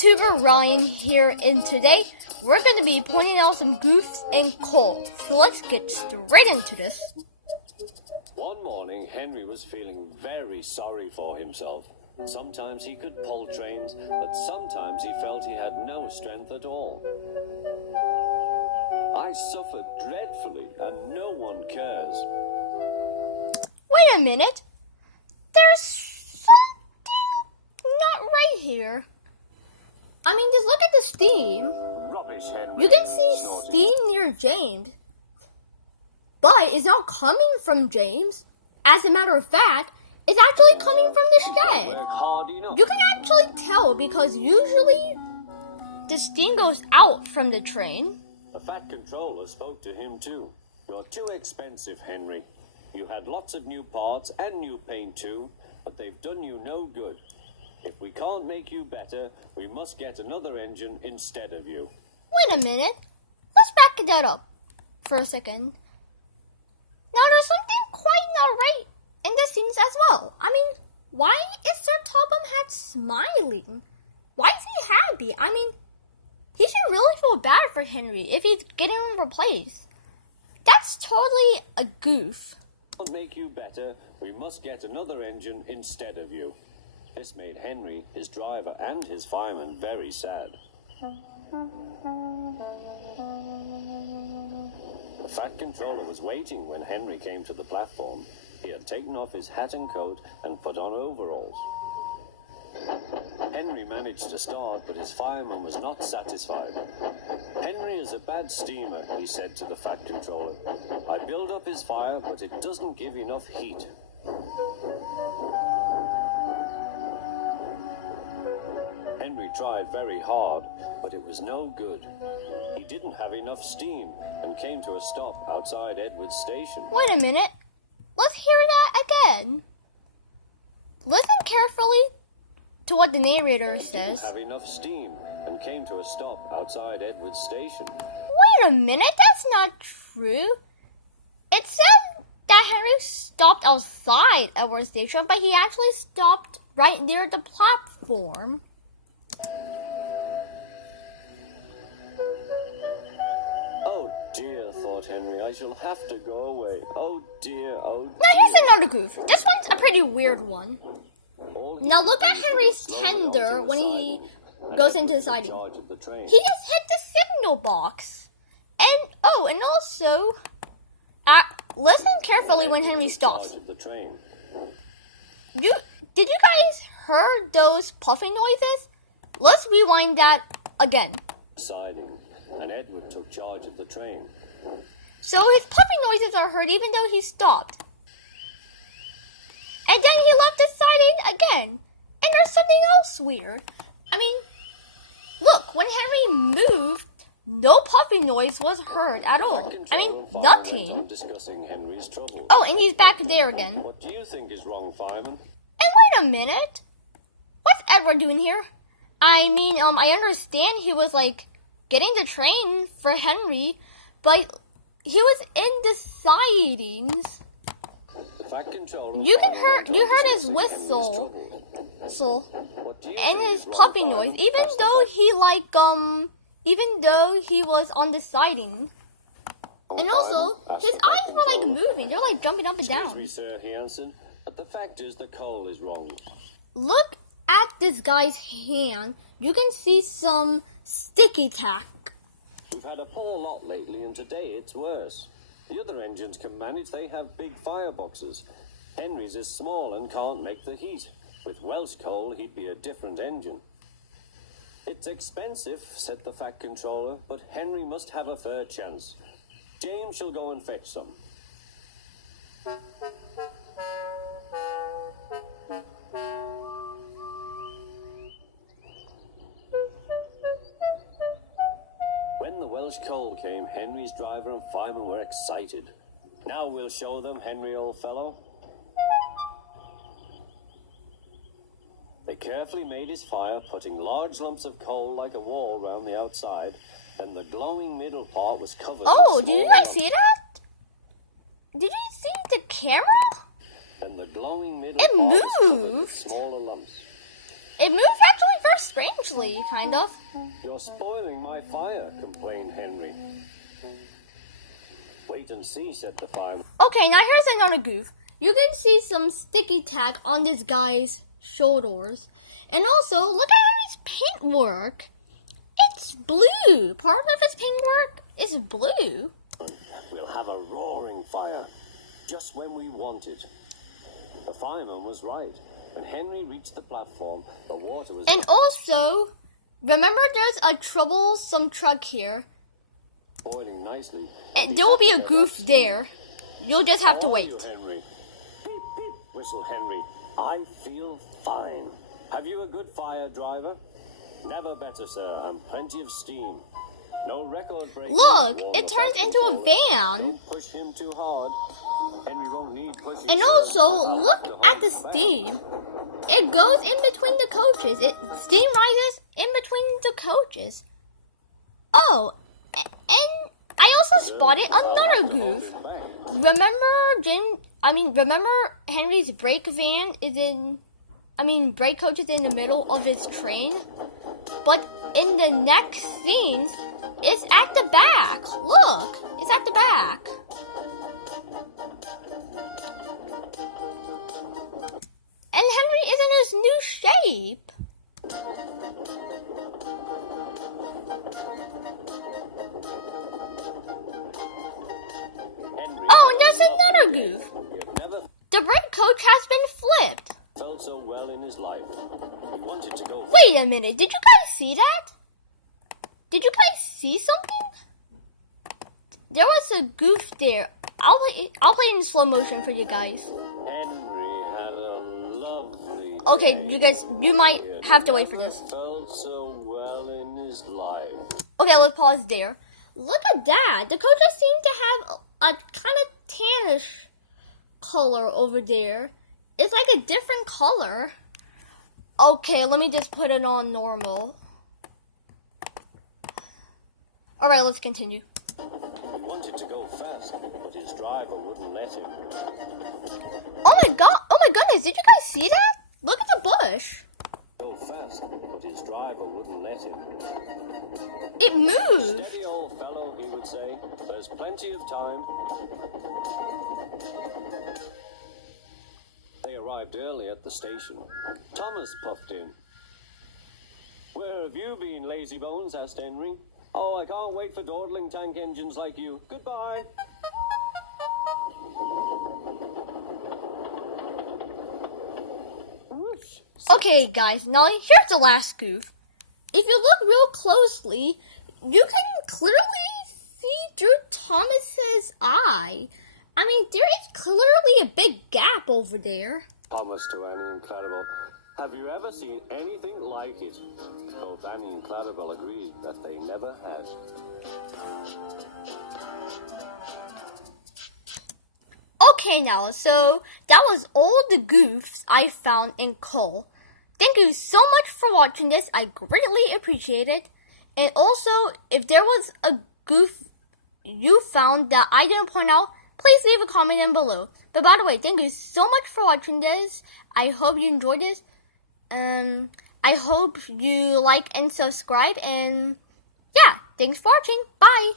YouTuber Ryan here, and today we're going to be pointing out some goofs and coal. So let's get straight into this. One morning, Henry was feeling very sorry for himself. Sometimes he could pull trains, but sometimes he felt he had no strength at all. I suffered dreadfully, and no one cares. Wait a minute. There's something not right here. I mean, just look at the steam. Rubbish, Henry. You can see snorted. steam near James. But it's not coming from James. As a matter of fact, it's actually coming from the shed. Work hard enough. You can actually tell because usually the steam goes out from the train. The Fat Controller spoke to him too. You're too expensive, Henry. You had lots of new parts and new paint too, but they've done you no good. If we can't make you better, we must get another engine instead of you. Wait a minute. Let's back that up for a second. Now there's something quite not right in the scenes as well. I mean, why is Sir Topham Hatt smiling? Why is he happy? I mean, he should really feel bad for Henry if he's getting replaced. That's totally a goof. To make you better, we must get another engine instead of you. This made Henry, his driver, and his fireman very sad. The Fat Controller was waiting when Henry came to the platform. He had taken off his hat and coat and put on overalls. Henry managed to start, but his fireman was not satisfied. Henry is a bad steamer, he said to the Fat Controller. I build up his fire, but it doesn't give enough heat. Henry tried very hard, but it was no good. He didn't have enough steam and came to a stop outside Edward's station. Wait a minute. Let's hear that again. Listen carefully to what the narrator says. Didn't have enough steam and came to a stop outside Edward's station. Wait a minute, that's not true. It said that Henry stopped outside Edward Station, but he actually stopped right near the platform. Oh dear, thought Henry, I shall have to go away. Oh dear, oh dear. Now here's another goof. This one's a pretty weird one. All he Now did look at was Henry's slowly onto tender the when he siding, and goes Edward into the was in siding. charge of the train. He just hit the signal box. And also, listen carefully when Henry stops. Charge of the train. Did you guys heard those puffing noises? Let's rewind that again. Siding, and Edward took charge of the train. So his puffing noises are heard even though he stopped. And then he left the siding again. And there's something else weird. I mean, look, when Henry moved, no puffing noise was heard at all. I mean, nothing. Went on discussing Henry's trouble. Oh, and he's back there again. What do you think is wrong, fireman? And wait a minute. What's Edward doing here? I mean, I understand he was, getting the train for Henry, but he was in the sidings. The Fat Controller. You heard his discussing whistle. Henry's trouble. So, What do you and think his is wrong, puffing fireman? noise, even Asked the though Fat- even though he was on the siding. And also, Fireman, asked his the Fat eyes were, Controller. moving. They're, jumping up and Excuse down. me, sir, he answered. But the fact is the coal is wrong. Look at this guy's hand. You can see some sticky tack. We've had a poor lot lately, and today it's worse. The other engines can manage. They have big fireboxes. Henry's is small and can't make the heat. With Welsh coal, he'd be a different engine. It's expensive, said the Fat Controller, but Henry must have a fair chance. James shall go and fetch some. When the Welsh coal came, Henry's driver and fireman were excited. Now we'll show them, Henry, old fellow. They carefully made his fire, putting large lumps of coal like a wall round the outside. Then the glowing middle part was covered Oh, with did you small guys lumps. see that? Did you see the camera? And the glowing middle It part was covered with moved. smaller lumps. It moved actually for a strangely, kind of. You're spoiling my fire, complained Henry. Wait and see, said the fireman. Okay, now here's another goof. You can see some sticky tack on this guy's shoulders. And also, look at Henry's paintwork. It's blue. Part of his paintwork is blue. We'll have a roaring fire, just when we want it. The fireman was right. When Henry reached the platform, the water was... And also, remember there's a troublesome truck here. boiling nicely. And there will be a goof there. You'll just have to How are wait. you, Henry? Beep, beep, whistled Henry. I feel fine. Have you a good fire, driver? Never better, sir, and plenty of steam. No record breaking. Look, it turns into a van. Don't push him too hard. Henry won't need pushing. And also, look at the steam. It goes in between the coaches. Steam rises in between the coaches. Oh, and I also spotted another goof. Remember Henry's brake van is in, brake coach is in the middle of his train? But in the next scenes, it's at the back. Look, it's at the back. And Henry is in his new shape. Henry, Oh, and there's another goof. never The brake coach has been flipped. felt so well in his life. He wanted to go. Wait a minute, did you guys see that? Did you guys see something? There was a goof there. I'll play in slow motion for you guys. Henry had a lovely Okay, day. you might He had have to wait for never this. Felt so well in his life. Okay, let's pause there. Look at that. The coaches seem to have a kind of tannish color over there. It's like a different color. Okay, let me just put it on normal. Alright, let's continue. He wanted to go fast, but his driver wouldn't let him. Oh my goodness, did you guys see that? Look at the bush. Go fast, but his driver wouldn't let him. It moved. Steady, old fellow, he would say. There's plenty of time. They arrived early at the station. Thomas puffed in. Where have you been, lazy bones? Asked Henry. Oh, I can't wait for dawdling tank engines like you. Goodbye. Whoosh. Okay, guys, now here's the last goof. If you look real closely, you can clearly see through Thomas's eye. There is clearly a big gap over there. Thomas to Annie and Clarabelle. Have you ever seen anything like it? Both Annie and Clarabelle agreed that they never had. Okay, now, so that was all the goofs I found in Cole. Thank you so much for watching this. I greatly appreciate it. And also, if there was a goof you found that I didn't point out, please leave a comment down below. But by the way, thank you so much for watching this. I hope you enjoyed this. I hope you like and subscribe. And yeah, thanks for watching. Bye.